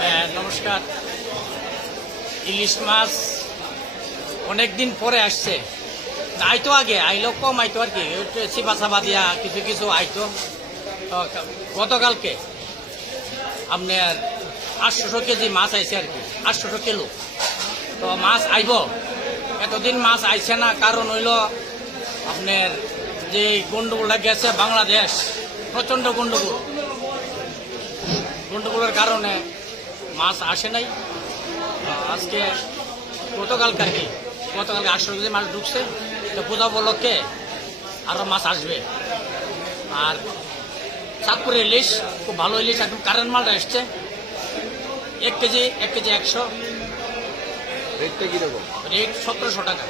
হ্যাঁ, নমস্কার। ইলিশ মাছ অনেকদিন পরে আসছে। আইতো আগে, আইলো কম আইতো আর কি, চিপা চাপা দিয়া কিছু কিছু আইতো। তো গতকালকে আপনার 800 কেজি মাছ আইছে আর কি, 800 কিলো। তো মাছ আইব, এতদিন মাছ আইছে না, কারণ হইল আপনার যে গন্ডগোলটা গেছে বাংলাদেশ, প্রচণ্ড গন্ডগোলের কারণে মাছ আসে নাই। আজকে গতকালকে 800 কেজি মাছ ঢুকছে। তো পূজা উপলক্ষে আরও মাছ আসবে। আর চাঁদপুরের ইলিশ খুব ভালো ইলিশ, একদম কারেন্ট মালটা এসছে। 1 কেজি 100। রেটটা কিরকম? রেট 1700 টাকা।